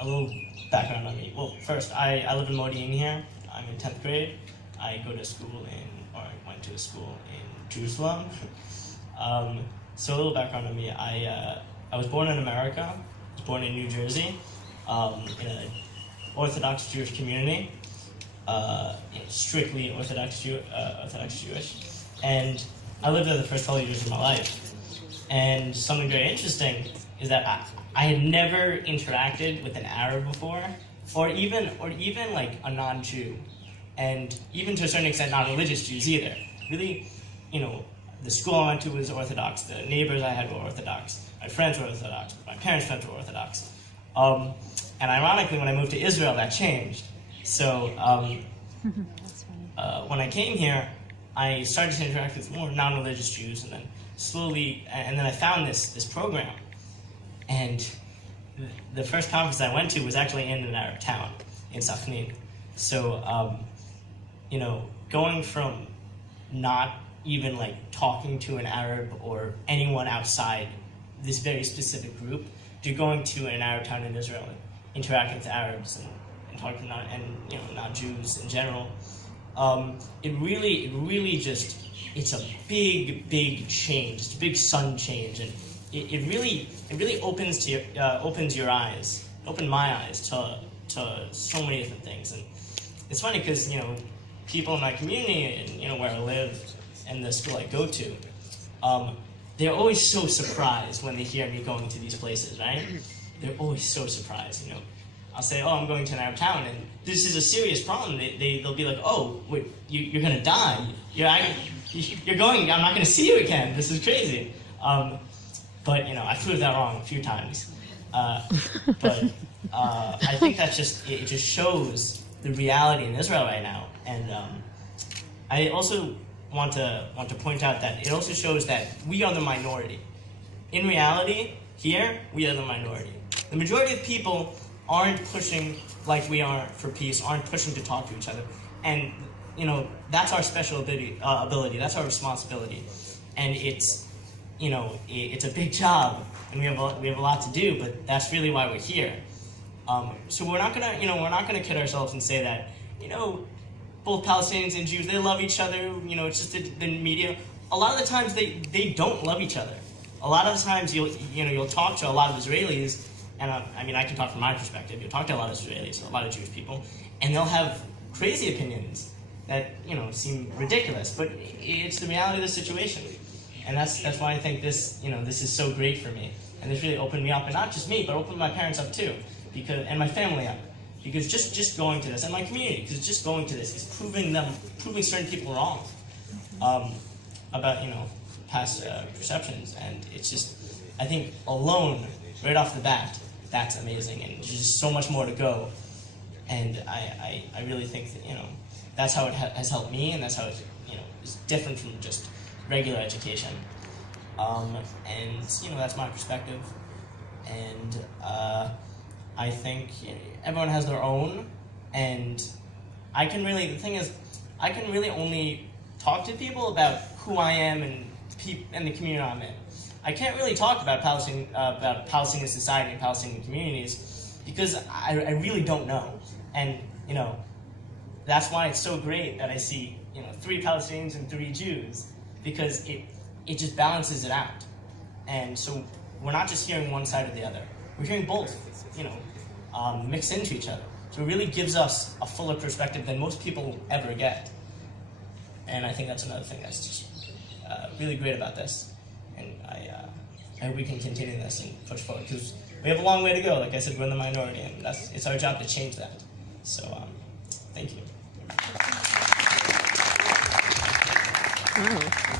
a little background on me. Well, first, I live in Modi'in here. I'm in 10th grade. I go to school I went to a school in Jerusalem. So a little background on me. I was born in America. I was born in New Jersey, in an Orthodox Jewish community, strictly Orthodox Jewish, and I lived there the first 12 years of my life. And something very interesting is that I had never interacted with an Arab before, or even like a non-Jew, and even to a certain extent non-religious Jews either. Really, the school I went to was Orthodox. The neighbors I had were Orthodox. My friends were Orthodox. My parents' friends were Orthodox. And ironically, when I moved to Israel, that changed. So when I came here, I started to interact with more non-religious Jews, and then slowly, and then I found this program. And the first conference I went to was actually in an Arab town, in Sakhnin. So, going from not even like talking to an Arab or anyone outside this very specific group to going to an Arab town in Israel and interacting with Arabs and talking to non-Jews in general, it really just, it's a big change. It's a big sun change, and it really opens your eyes, opened my eyes to so many different things. And it's funny because people in my community and where I live and the school I go to, they're always so surprised when they hear me going to these places, right? They're always so surprised. I'll say, oh, I'm going to an Arab town, and this is a serious problem. They'll be like, oh, wait, you're gonna die. You're going. I'm not gonna see you again. This is crazy. But I proved that wrong a few times. But I think it just shows the reality in Israel right now. And I also want to point out that it also shows that we are the minority. In reality, here we are the minority. The majority of people aren't pushing like we are for peace, aren't pushing to talk to each other, and that's our special ability. That's our responsibility, and it's a big job, and we have a lot to do. But that's really why we're here. So we're not gonna kid ourselves and say that both Palestinians and Jews, they love each other. It's just the media. A lot of the times they don't love each other. A lot of the times you'll talk to a lot of Israelis, and I can talk from my perspective. You'll talk to a lot of Israelis, a lot of Jewish people, and they'll have crazy opinions that seem ridiculous, but it's the reality of the situation. And that's why I think this is so great for me, and this really opened me up, and not just me, but opened my parents up too, and my family up, because just going to this, and my community, because just going to this is proving certain people wrong about past perceptions, and it's just, I think alone right off the bat, that's amazing, and there's just so much more to go, and I really think that that's how it has helped me, and that's how it is different from just regular education, and that's my perspective, and I think everyone has their own, and the thing is, I can really only talk to people about who I am and the community I'm in. I can't really talk about Palestinian society and Palestinian communities because I really don't know, and that's why it's so great that I see 3 Palestinians and 3 Jews, because it just balances it out. And so we're not just hearing one side or the other. We're hearing both, mix into each other. So it really gives us a fuller perspective than most people ever get. And I think that's another thing that's just really great about this. And I hope we can continue this and push forward, because we have a long way to go. Like I said, we're in the minority, and it's our job to change that. So thank you. Wow.